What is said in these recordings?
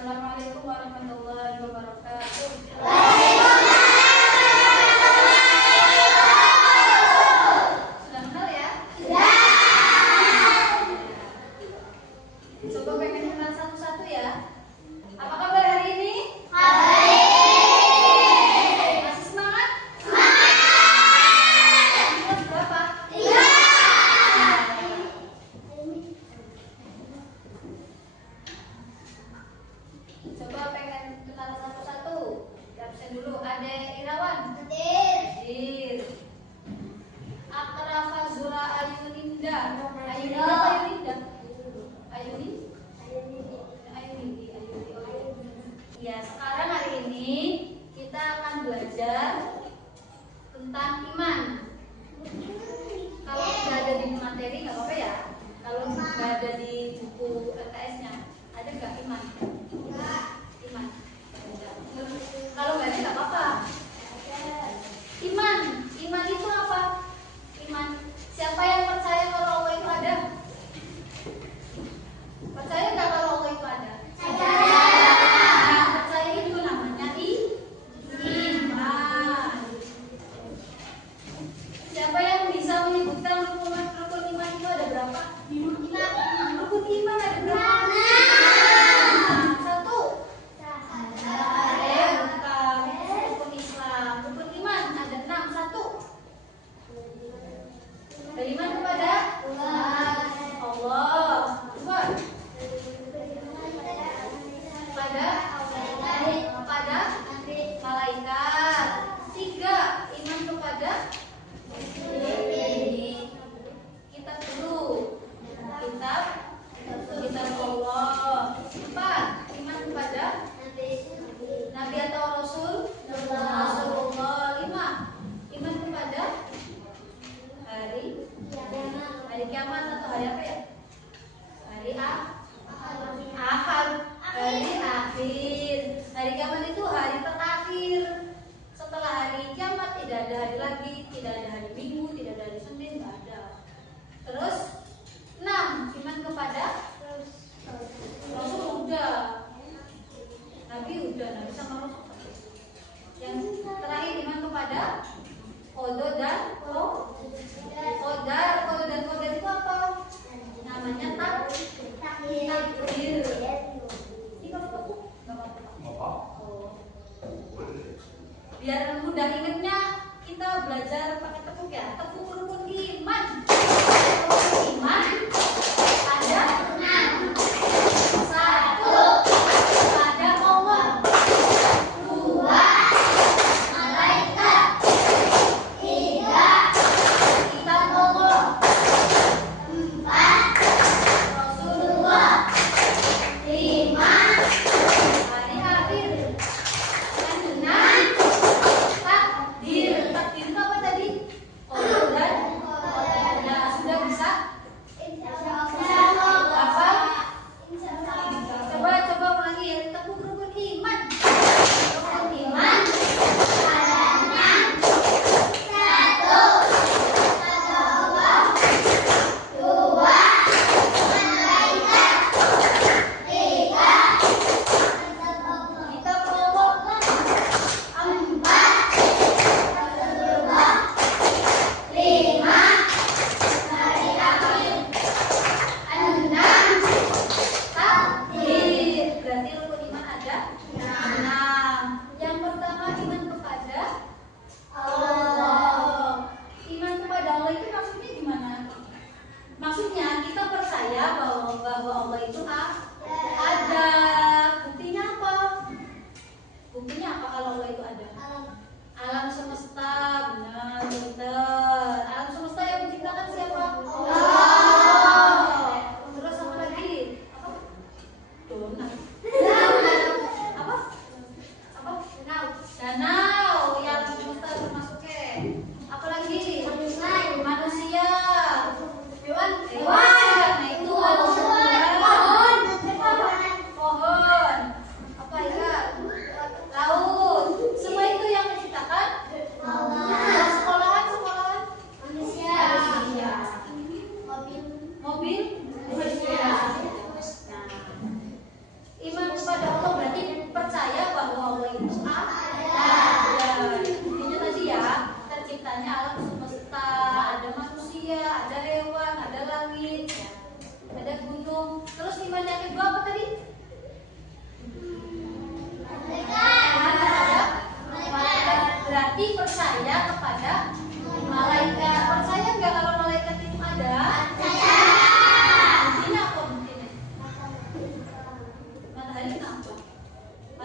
Assalamualaikum warahmatullahi wabarakatuh. Sudah kenal ya? Coba pengen kenal satu-satu ya. Apa kabar hari ini? Masih semangat? Kelas berapa? Coba pengen kenal satu-satu. Absen dulu. Ada Irawan. Hadir. Akrafa Zura Ayuninda. Ayuninda apa Ayuninda? Ayuni? Ayuni. Ayuni.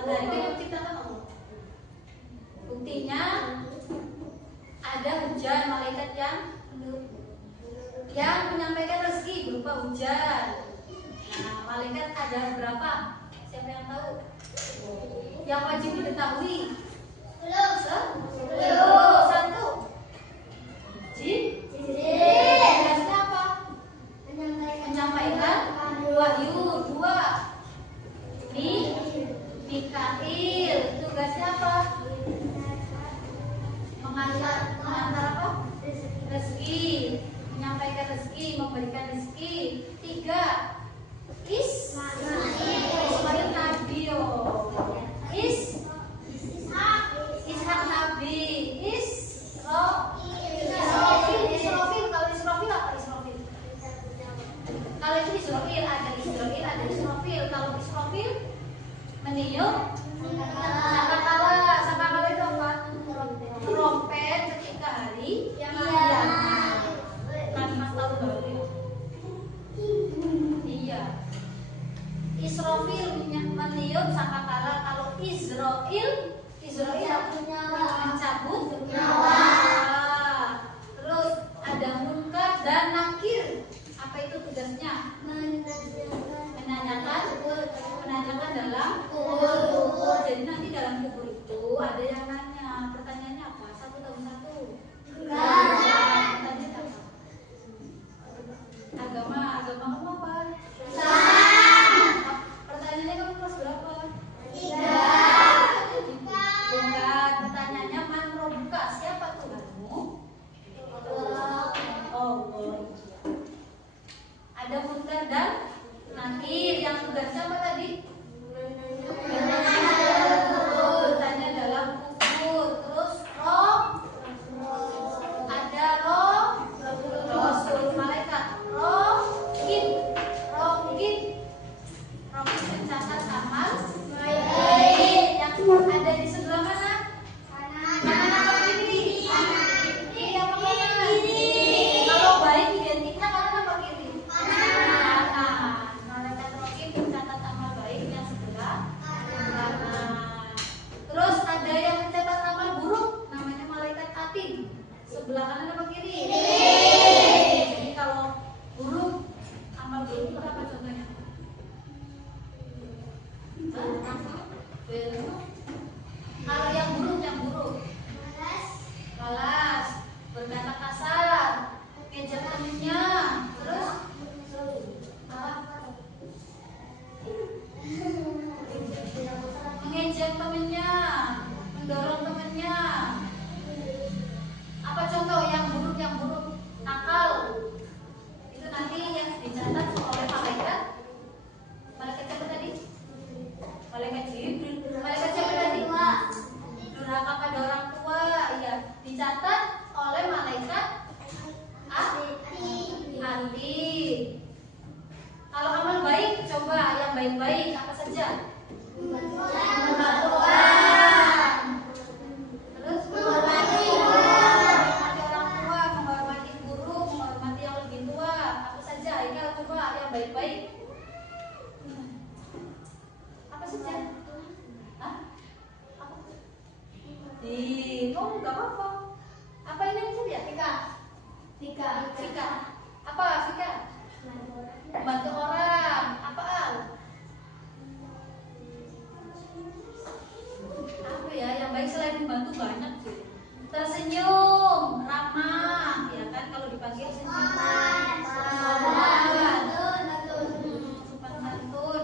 Nah, itu yang diciptakan Allah. Buktinya ada hujan, malaikat yang menyampaikan rezeki berupa hujan. Nah, malaikat ada berapa? Siapa yang tahu? Yang wajib diketahui? 10. Satu. Tugasnya apa? Menyampaikan wahyu. 2. Mikail. Tugasnya apa? Mengantar apa? Rezeki. Menyampaikan rezeki, memberikan rezeki. 3. Ismail Nabi. Ishak Nabi. Israfil. Kalau Israfil apa Israfil? Kalau itu Israfil ada Israfil. Kalau Israfil meniup sangkakala itu apa? Trompet ketika hari kiamat. Kalimat tahun baru. Iya. Israfil meniup sangkakala. Kalau Israel mencabut nyawa. Terus ada munkar dan nakir. Apa itu tugasnya? Menanyakan dalam kubur. Jadi nanti dalam kubur itu ada yang nanya. Pertanyaannya apa? Satu tahun satu. Pertanyaannya apa? Agama kamu apa? Pertanyaannya kamu kelas berapa? 3. Bukan, pertanyaannya man robbuka, siapa Tuhanmu? Allah. Ada munkar dan nakir. Yang tugasnya apa tadi? Bertanya dalam kubur. Terus ada rasul, malaikat. Rokib mencatat amal baik. Yang ada di sebelah mana? Kanan apa kiri? Kiri apa kanan? Kalau baik identiknya kanan apa kiri? Kanan. Malaikat rokib mencatat amal baik yang sebelah kanan. Terus ada yang mencatat amal buruk, namanya malaikat atid. Sebelah kanan apa kiri? Jadi kalau buruk, amal buruk itu apa contohnya? Kalau yang buruk, malas, berkata kasar, ngejek temennya, terus mengejek temennya, mendorong temennya. Apa contoh yang buruk? Nakal. Itu nanti yang dicatat oleh malaikat siapa tadi? Malaikat Jibril. Malaikat siapa tadi? Durhaka pada orang tua. Iya, dicatat oleh malaikat Ati. Kalau amal baik, coba yang baik-baik apa saja? Membantu orang. Terus menghormati orang tua, menghormati guru, menghormati yang lebih tua. Apa saja? Ini coba yang baik-baik. Apa saja? Hah? Apa? Oh, nggak apa-apa. Apa ini maksudnya? Fika. Apa Fika? Bantu orang. Apa al? Apa ya? Yang baik selain membantu banyak sih. Tersenyum, ramah, ya kan? Kalau dipanggil senyum. Sopan santun.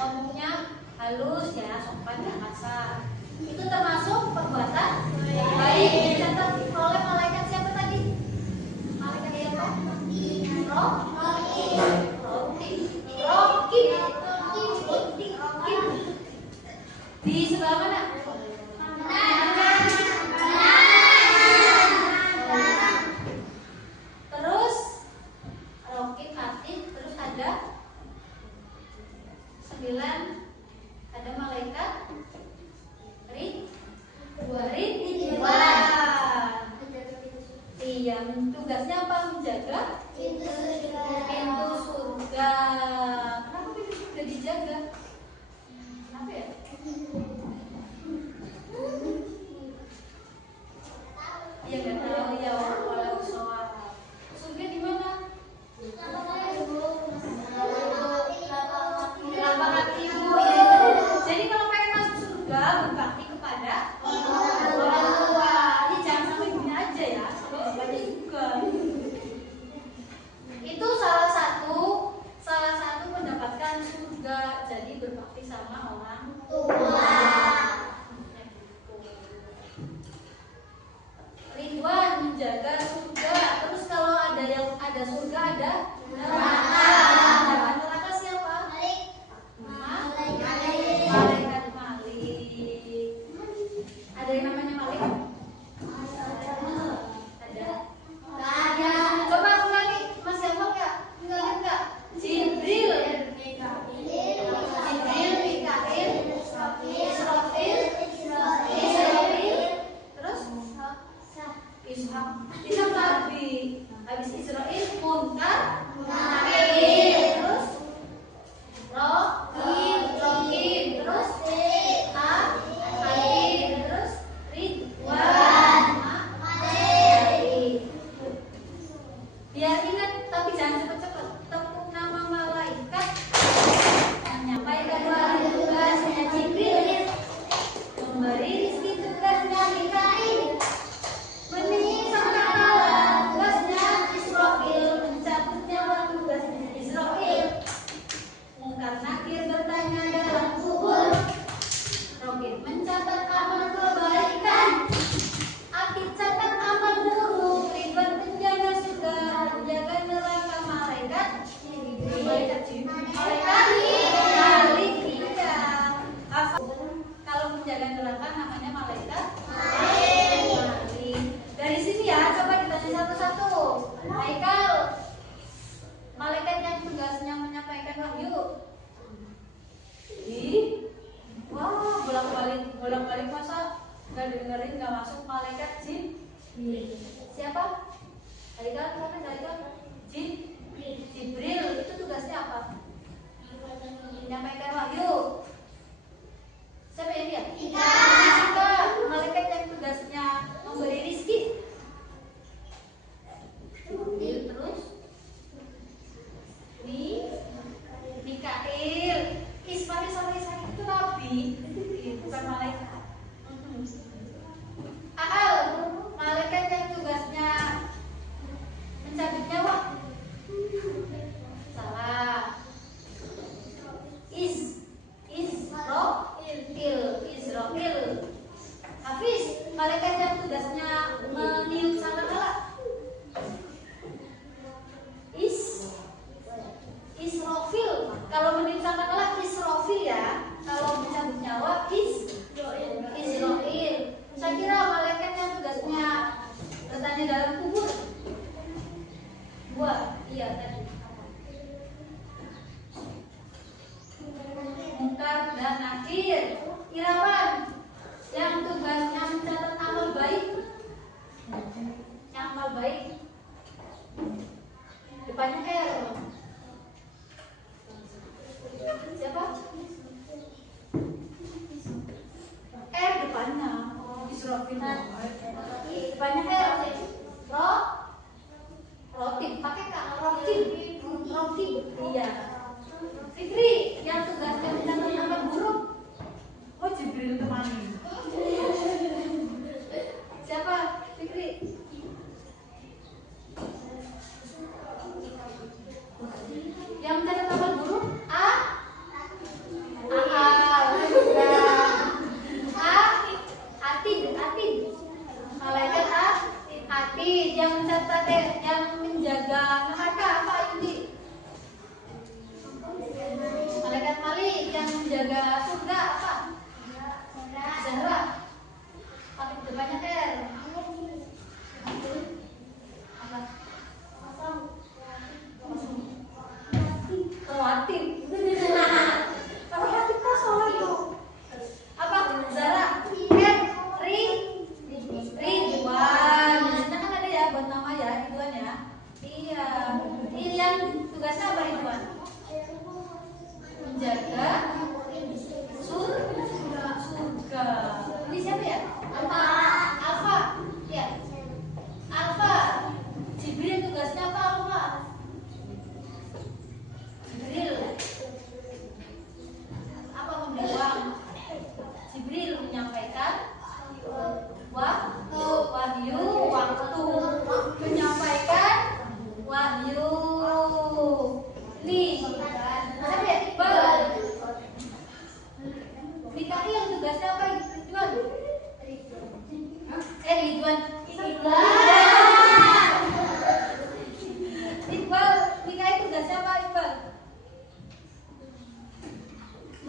Ngomongnya halus ya, sopan dan kasar. Itu termasuk perbuatan baik. Dicatat oleh malaikat siapa tadi? Malaikat siapa? Rokib. Di sebelah mana? Terus Rokib Atid. Terus ada 9. Ada malaikat Ridwan. Iya, tugasnya apa? Menjaga pintu surga. Kenapa pintu surga dijaga? Kenapa ya? berbakti sama orang tua. Ridwan menjaga surga. Terus kalau ada surga ada neraka. Neraka siapa? Malaikat Malik. Ada yang namanya Malik? Ada. Coba ulangi, masih hafal nggak? Ingat nggak? Jibril, Mikail, Israfil, terus Ishak Nabi. Habis Israil Munkar, terus Rokim, terus Alim, terus Ridwan, Malik. Biar ingat, tapi jangan cepet-cepet. Tepuk nama malaikat menyampaikan wahyu tugasnya Jibril, memberi rezeki tugasnya Mikail, menyisakan malam tugasnya Israfil, mencabut nyawa tugasnya Israfil, Munkar Nakir bertanya dalam kubur, Rokim mencatat amal kebaikan, Akid catat amal buruk, Ridwan penjaga surga, menjaga neraka malaikat Malik. Iya. Kalau menjaga neraka namanya malaikat Malik. Dari sini ya, coba ditanya satu-satu. Haikal, malaikat yang tugasnya menyampaikan wahyu. Wah, bolak-balik masa nggak dengerin, nggak masuk malaikat jin. Siapa? Haikal, siapa Haikal? Jibril. Itu tugasnya apa? Menyampaikan wahyu. Siapa yang dia? Kita. Malaikat yang tugasnya memberi rizki. Terus Mikail. Ismail sama Ishak itu nabi, bukan malaikat. Aal, malaikat yang tugasnya mencabut nyawa. Salah. Israfil. Hafiz, malaikat yang tugasnya meniup sangkakala. Israfil. Kalau meniup sangkakala Israfil ya. Kalau mencabut nyawa Israfil. Saya kira malaikat yang tugasnya bertanya dalam kubur. Iya tadi. Munkar dan Nakir. Irawan yang tugasnya mencatat amal baik. Yang amal baik depannya R. Siapa? R depannya. Israfil. Depannya R. Rotim. Pakai Kak? Rotim. Iya. Fikri yang tugasnya mencatat amal buruk. Oh, Jibril temani. Siapa? Fikri.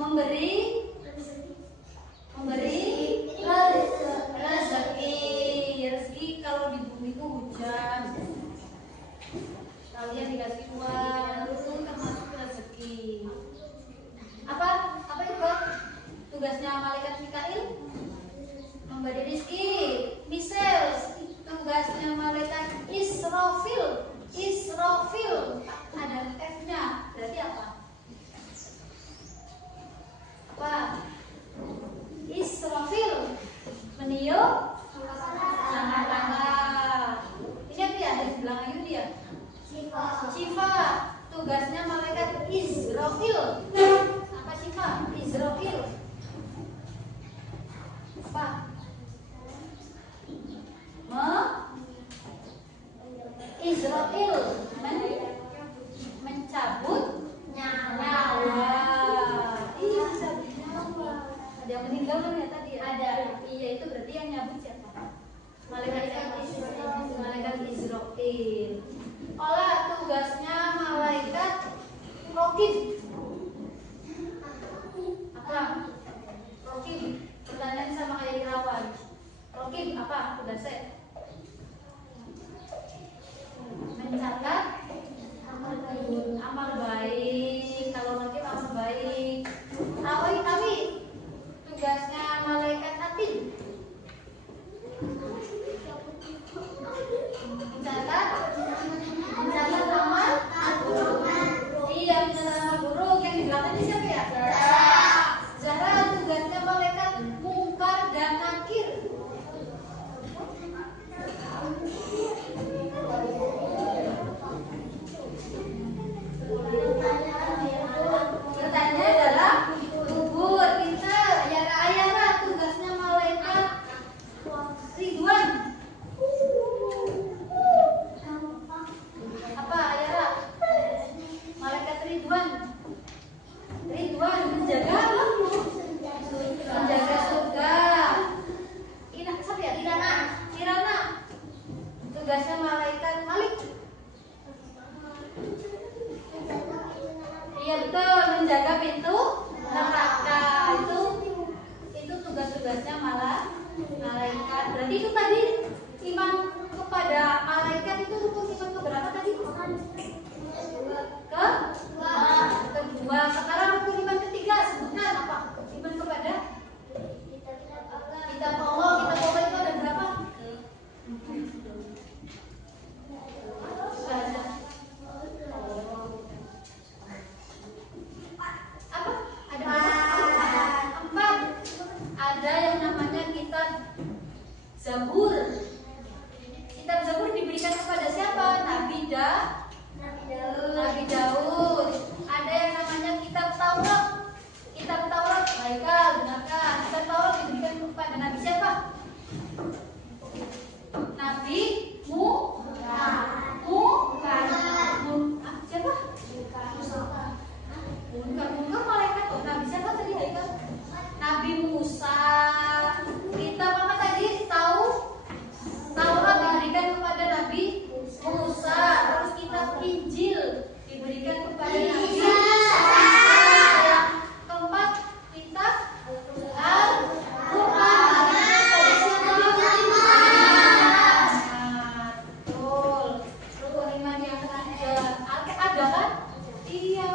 memberi rezeki. Rezeki kalau di bumi itu hujan, kalian dikasih uang, itu termasuk rezeki. Apa itu tugasnya malaikat Mikail? Memberi rezeki. Misal tugasnya malaikat Israfil ada F-nya, berarti apa? Israfil meniup sangkakala. Ini apa ya? Ada di belakang Ayu dia. Syifa. Tugasnya malaikat Israfil. Apa Syifa? Israfil. Apa? Israfil mencabut nyawa. Iya, mencabut nyawa. Ada yang meninggal kan ya tadi? Ada. Iya, itu berarti yang nyabut siapa? Malaikat Israfil. Olah tugasnya malaikat Rokib. Apa? Rokib. Pertanyaan sama kayak Irawan. Rokib apa tugasnya? Mencatat amal baik. Kalau Rokib amal baik. Awi tugasnya malaikat Atid. Mencatat amal. Iya, mencatat amal buruk. Yang di belakangnya siapa ya? Zahra. Tugasnya malaikat Mungkar dan Nakir. Bertanya adalah kubur. Pintar. Ayana tugasnya malaikat Ridwan. Apa Ayana? Malaikat Ridwan menjaga surga. Siapa ya? Kirana. Tugasnya malaikat Malik. Iya betul, menjaga pintu neraka. Itu tugas-tugasnya malaikat. Berarti itu tadi iman kepada malaikat itu rukun iman keberapa tadi? Kedua. Sekarang rukun iman ketiga, sebutkan apa? Iman kepada kitab Allah. Kitab Allah itu ada berapa? Apa? Ada empat. Ada yang namanya kitab Zabur. Kitab Zabur diberikan kepada siapa? Nabi Daud. Ada yang namanya kitab Taurat. Baiklah, dengarkan. Kitab Taurat diberikan kepada Nabi siapa? Nabi siapa? Bukan malaikat. Nabi siapa tadi? Nabi Musa. Kitab apa tadi? Taurat diberikan kepada Nabi Musa. Terus kitab Injil diberikan kepada Nabi Isa. Yang keempat kitab Al-Quran. Betul. Rukun iman yang ketiga. Ada kan? Iya.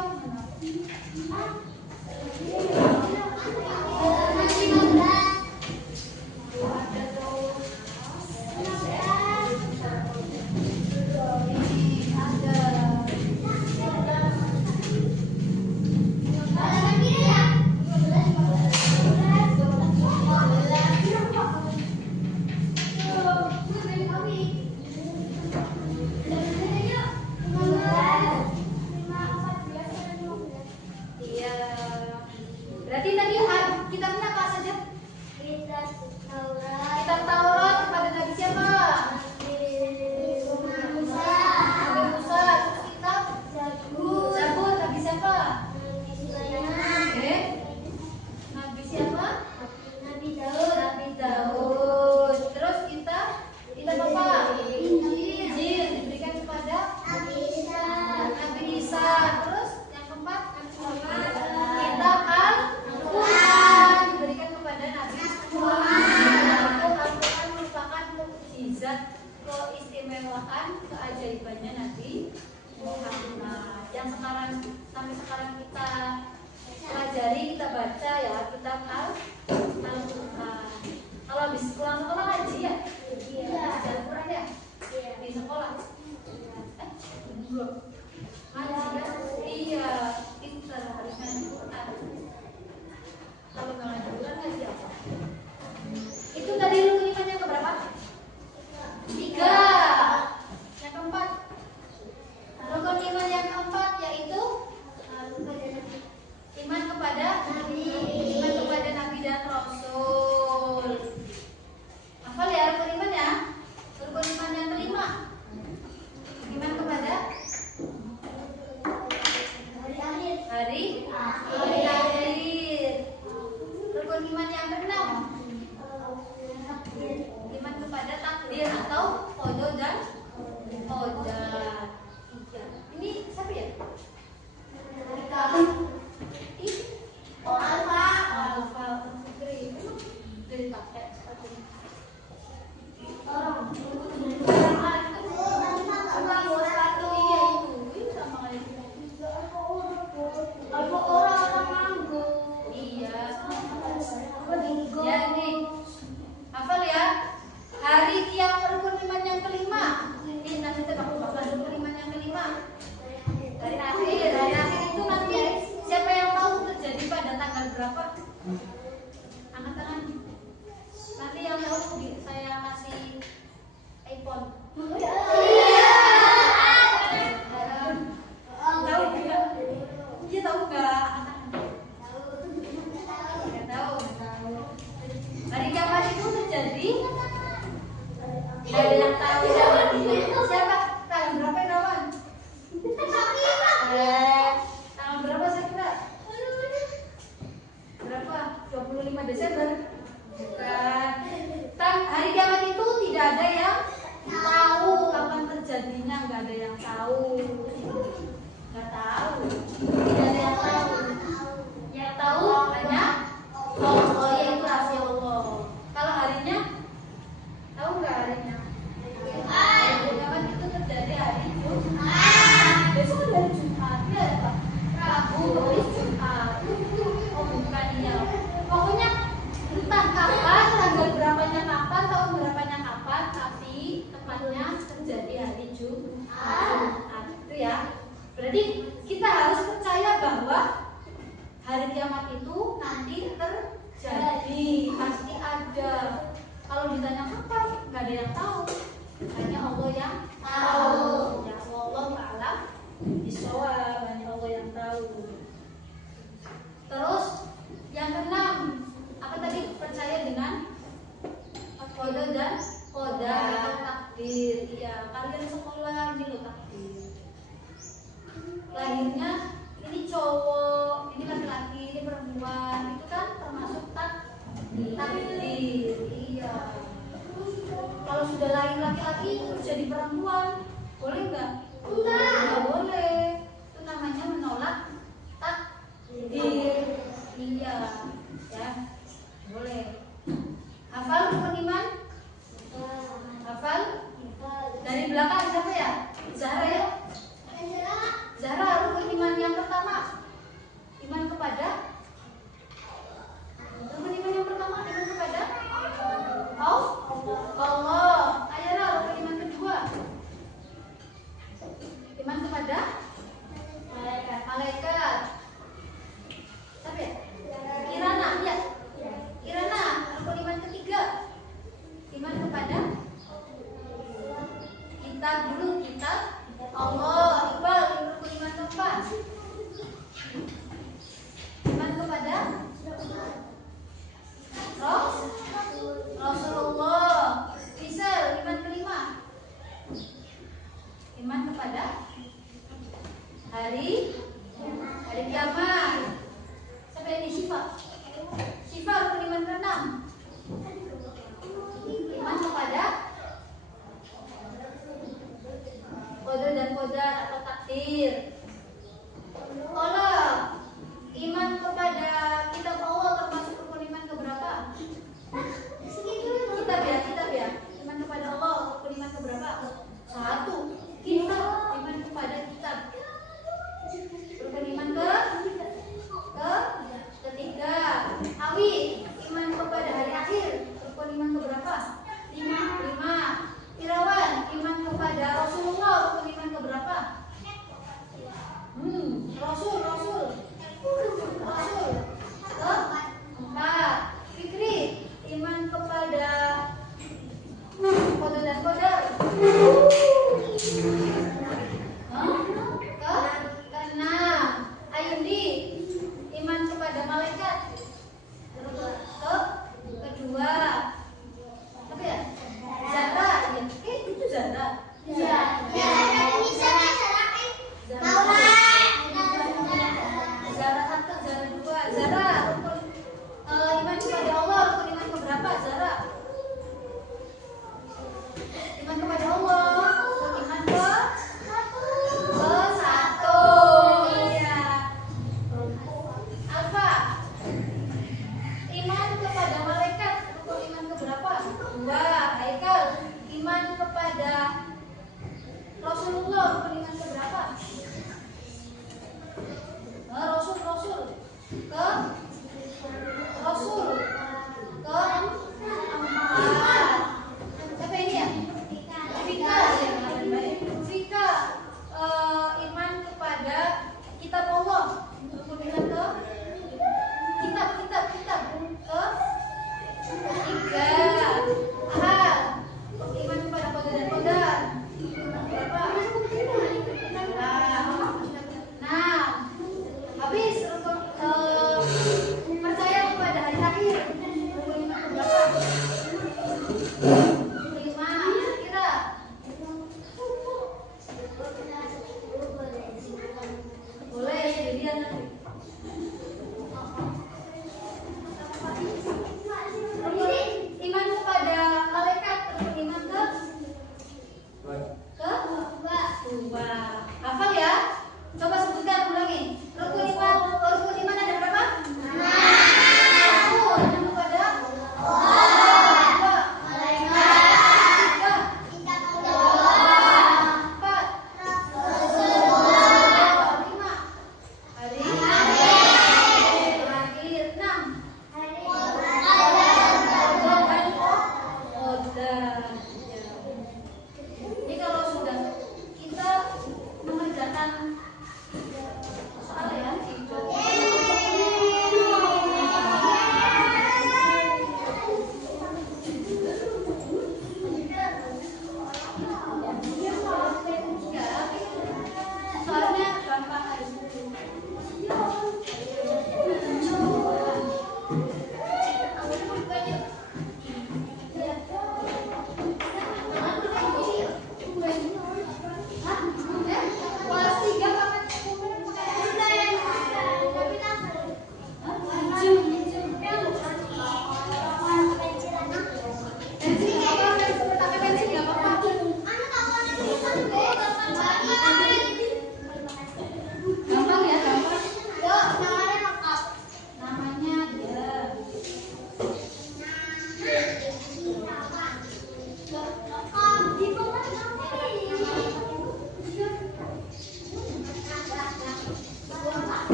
Berarti tadi kitabnya apa saja? Kitab Taurat kepada Nabi siapa? Nabi Musa. Terus kitab Zabur Nabi siapa? Nabi siapa? Nabi Daud. Terus kitab apa? Injil diberikan kepada Nabi Isa. Terus yang keempat kitab baca ya kitab Al-Quran. Kalau habis pulang sekolah ngaji ya? Iya. Al-Quran ya? Di sekolah? Enggak. Ngaji kan? Iya. Pintar harus ngaji Quran. Kalau nggak ngaji Quran ngaji apa? Itu tadi rukun iman yang keberapa? 3. Yang keempat. Rukun iman yang keempat yaitu iman kepada Nabi dan Rasul. Hafal ya rukun iman ya. Rukun iman yang kelima. Iman kepada hari akhir. Rukun iman yang keenam. Iman kepada takdir atau qada dan qadar. Ini siapa ya? Alfa dari pakai orang ya nih, hafal ya. Hari kiamat rukun iman yang kelima. Ini nanti kita bakal rukun iman yang kelima. Hari akhir itu nanti siapa yang tahu terjadi pada tanggal berapa? Angkat tangan. Nanti yang tahu saya kasih iPhone. Tahu nggak? Iya tahu nggak? Hari kiamat itu terjadi. Tidak ada yang tahu. Siapa? Tanggal berapa kawan? Tanggal berapa saya kira? Berapa? 25 Desember. Bukan. Hari kiamat itu tidak ada yang tahu kapan terjadinya, nggak ada yang tahu. Nggak tahu. Tidak ada yang tahu. Yang tahu hanya Allah, yaitu rahasia Allah. Kalau harinya, tahu nggak harinya? Hari kiamat itu terjadi hari Jumat. Besok ada hari Jumat, ya Pak. Rabu, Kamis, Jumat. Oh bukan ya. Pokoknya entah kapan, tanggal berapanya kapan, tahun berapanya kapan, tapi tepatnya terjadi hari Jumat. Itu ya. Berarti kita harus percaya bahwa hari kiamat itu nanti terjadi, pasti ada. Kalau ditanya kapan, nggak ada yang tahu. Hanya Allah yang tahu. Ya Allah Ta'ala bisawab, hanya Allah yang tahu. Terus yang keenam, apa tadi? Percaya dengan qada dan qadar, takdir. Iya, kalian sekolah ini loh takdir. Lahirnya ini cowok, ini laki-laki, ini perempuan, itu kan termasuk takdir. Iya. Kalau sudah lahir laki-laki terus jadi perempuan, boleh nggak? Nggak boleh. Itu namanya menolak takdir. Iya, ya, boleh. Hafal rukun iman? Hafal? Dari belakang siapa ya? Zahra ya? Zahra, rukun iman yang pertama. Iman kepada? Rukun iman yang pertama iman kepada? Allah. Ayana, rukun iman kedua. Iman kepada? Malaikat. Siapa ya? Kirana, ya. Kirana, rukun iman ketiga. Iman kepada? Kitab dulu, kitab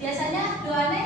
Biasanya doanya